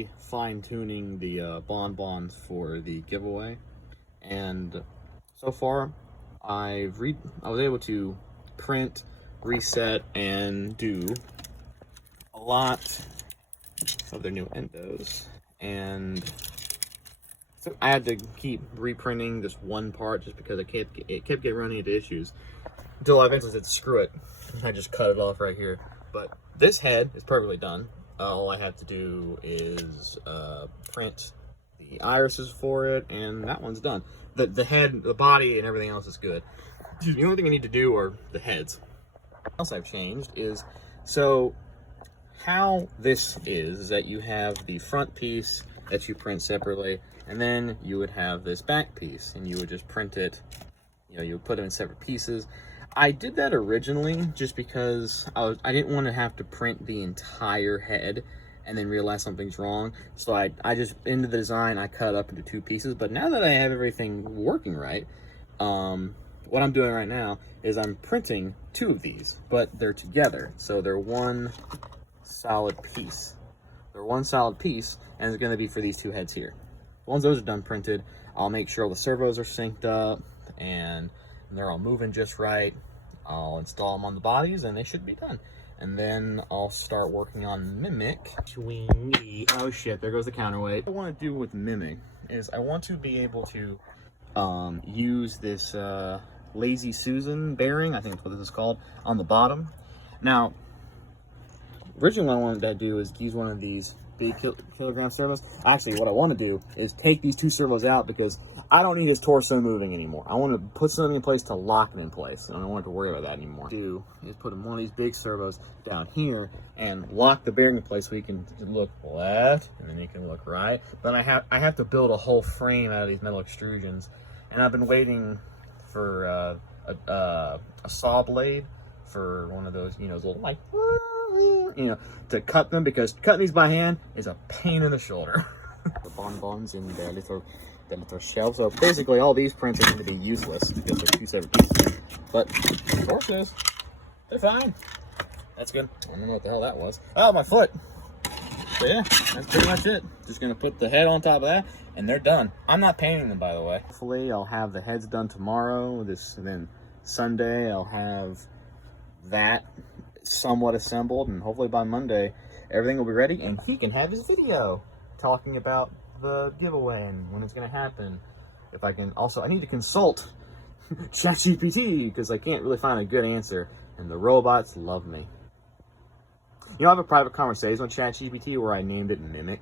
currently fine-tuning the bonbons for the giveaway, and so far I was able to print, reset, and do a lot of their new endos, and so I had to keep reprinting this one part just because it kept getting running into issues until I eventually said screw it. I just cut it off right here. But this head is perfectly done. All I have to do is print the irises for it, and that one's done. The head, the body, and everything else is good. The only thing I need to do are the heads. What else I've changed is, so how this is that you have the front piece that you print separately, and then you would have this back piece, and you would just print it, you would put them in separate pieces. I did that originally just because I didn't want to have to print the entire head and then realize something's wrong. So I just, into the design, I cut it up into two pieces. But now that I have everything working right, what I'm doing right now is I'm printing two of these, but they're together. So they're one solid piece. They're one solid piece, and it's going to be for these two heads here. Once those are done printed, I'll make sure all the servos are synced up and they're all moving just right. I'll install them on the bodies and they should be done. And then I'll start working on Mimic. Oh shit, there goes the counterweight. What I want to do with Mimic is I want to be able to use this Lazy Susan bearing, I think that's what this is called, on the bottom. Now, originally what I wanted to do is use one of these big kilogram servos. Actually, what I want to do is take these two servos out because I don't need his torso moving anymore. I want to put something in place to lock it in place. I don't want to worry about that anymore. What I do is put one of these big servos down here and lock the bearing in place so he can look left and then he can look right. Then I have to build a whole frame out of these metal extrusions, and I've been waiting for a saw blade for one of those, those little like, to cut them, because cutting these by hand is a pain in the shoulder. The bonbons in their little shelves. So basically all these prints are going to be useless because they're two separate pieces. But the torsos, they're fine. That's good. I don't know what the hell that was. Oh, my foot. So yeah, that's pretty much it. Just going to put the head on top of that, and they're done. I'm not painting them, by the way. Hopefully I'll have the heads done tomorrow. And then Sunday I'll have that somewhat assembled, and hopefully by Monday everything will be ready and he can have his video talking about the giveaway and when it's going to happen. If I can also, I need to consult ChatGPT because I can't really find a good answer, and the robots love me. I have a private conversation with ChatGPT where I named it Mimic.